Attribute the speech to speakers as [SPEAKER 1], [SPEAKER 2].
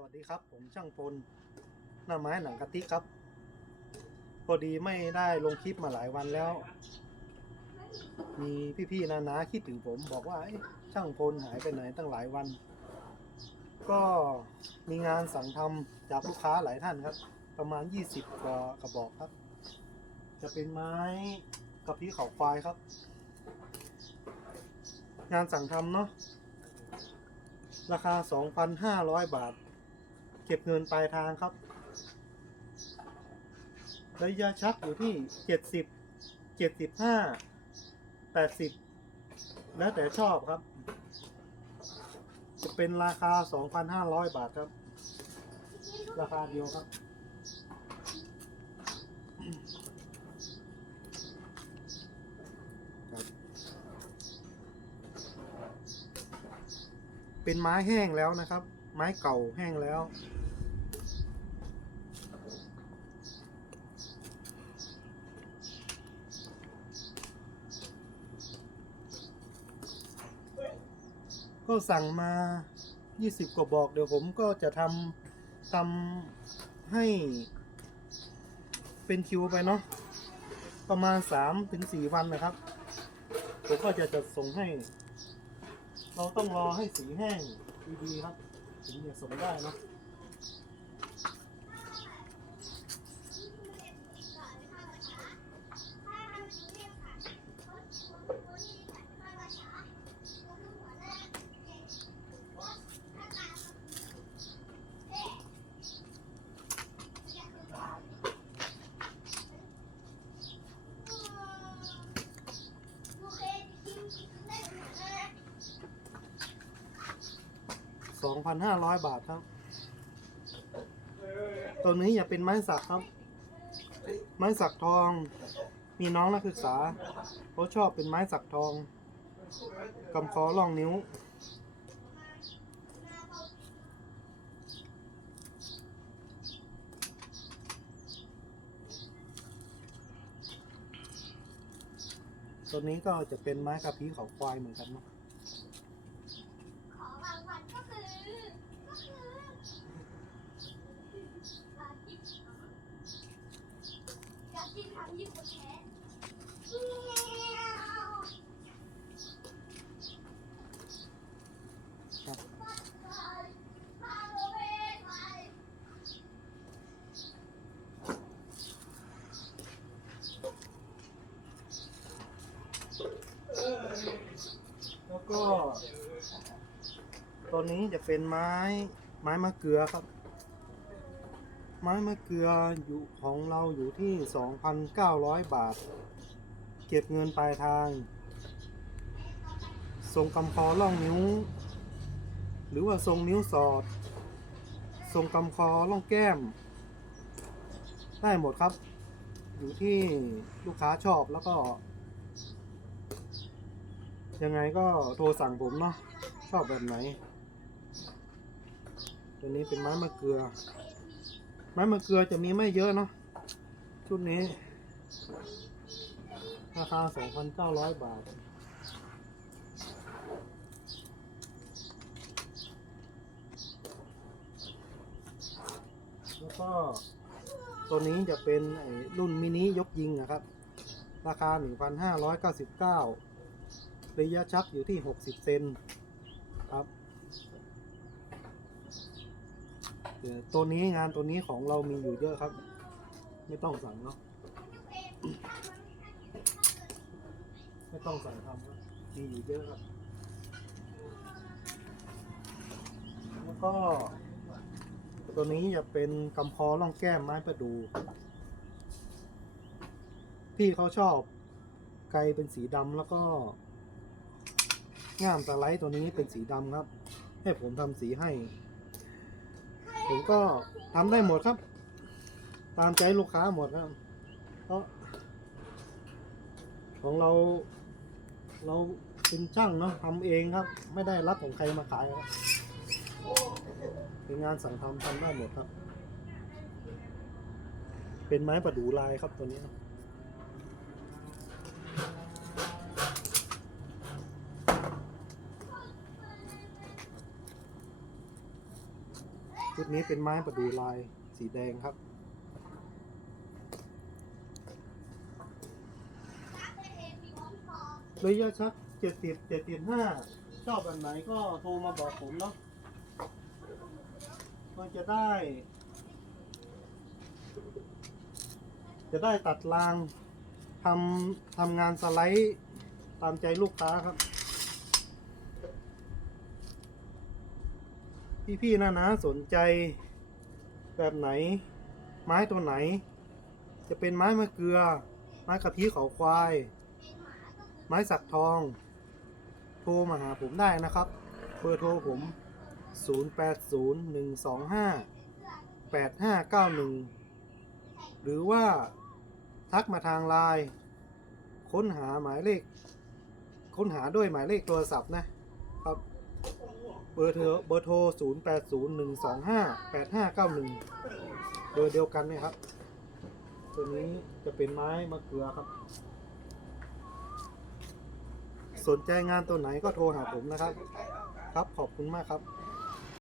[SPEAKER 1] สวัสดีครับ ผมช่างพลหน้าไม้หนังกะติครับ พอดีไม่ได้ลงคลิปมาหลายวันแล้ว มีพี่ๆนานาคิดถึงผม บอกว่าช่างพลหายไปไหนตั้งหลายวัน ก็มีงานสั่งทำจากลูกค้าหลายท่านครับ ประมาณ 20กว่ากระบอกครับ จะเป็นไม้กระพี้เขาควายครับ งานสั่งทำเนาะราคา 2,500 บาท เก็บเงินปลายทางครับ ระยะชักอยู่ที่70 75 80แปดสิบแล้วแต่ชอบครับ จะเป็นราคา2,500บาทครับ ราคาเดียวครับเป็นไม้แห้งแล้วนะครับ ไม้เก่าแห้งแล้ว ก็สั่งมา 20 กว่าบอก เดี๋ยวผมก็จะทำทำให้เป็นคิวไปเนาะประมาณ3-4ถึง4วันนะครับ ผมก็จะจัดส่งให้ เราต้องรอให้สีแห้งดีๆครับ ถึงจะส่งได้เนาะ 2,500 บาทครับ ตัวนี้อย่าเป็นไม้สักครับ ไม้สักทอง มีน้องนักศึกษาเขาชอบเป็นไม้สักทองกำคอลองนิ้ว ตัวนี้ก็จะเป็นไม้กระพี้เขาควายเหมือนกันเนาะ
[SPEAKER 2] ของรางวัลก็คือ ก็คืออยากกินทำยิ่งกว่าแท้เมียว
[SPEAKER 1] ครับ
[SPEAKER 2] มาโลเวไป
[SPEAKER 1] แล้วก็ ตัวนี้จะเป็นไม้ไม้มะเกลือครับ ไม้มะเกลืออยู่ของเราอยู่ที่ 2,900 บาท เก็บเงินปลายทางทรงกำคอล่องนิ้ว หรือว่าทรงนิ้วสอดทรงกำคอล่องแก้ม ได้หมดครับ อยู่ที่ลูกค้าชอบแล้วก็ ยังไงก็โทรสั่งผมเนาะชอบแบบไหน ตัวนี้เป็นไม้มะเกลือ ไม้มะเกลือจะมีไม่เยอะเนาะชุดนี้ ราคา 2,900 บาทแล้วก็ตัวนี้จะเป็นรุ่นมินิยกยิงนะครับ ราคา 1,599 ระยะชักอยู่ที่ 60 เซนครับตัวนี้งานตัวนี้ของเรามีอยู่เยอะครับ ไม่ต้องสั่งเนาะไม่ต้องสั่งทำมีอยู่เยอะครับ แล้วก็ตัวนี้จะเป็นกำพอล่องแก้มไม้ประดู พี่เขาชอบไกลเป็นสีดำแล้วก็ ง่ามสไลด์ตัวนี้เป็นสีดำครับ ให้ผมทำสีให้ ผมก็ทำได้หมดครับ ตามใจลูกค้าหมดครับ เพราะ ของเรา เราเป็นช่างเนาะทำเองครับ ไม่ได้รับของใครมาขายครับเป็นงานสั่งทำทำได้หมดครับ เป็นไม้ประดูลายครับตัวนี้ ชุดนี้เป็นไม้ประดูลายสีแดงครับ ระยะชักเจ็ดสิบเจ็ดสิบห้าชอบแบบไหนก็โทรมาบอกผมเนาะมันจะได้ จะได้ตัดรางทำทำงานสไลด์ตามใจลูกค้าครับ พี่ๆนะนะสนใจแบบไหน ไม้ตัวไหน จะเป็นไม้มะเกลือ ไม้กะทิเขาควาย ไม้สักทอง โทรมาหาผมได้นะครับ เบอร์โทรผม 0801258591 หรือว่าทักมาทางไลน์ค้นหาหมายเลข ค้นหาด้วยหมายเลขโทรศัพท์นะครับ บอร์โทรเบอร์โทร 0801258591 เบอร์เดียวกันเนี่ยครับ ตัวนี้จะเป็นไม้มะเกลือครับ สนใจงานตัวไหนก็โทรหาผมนะครับ ครับขอบคุณมากครับ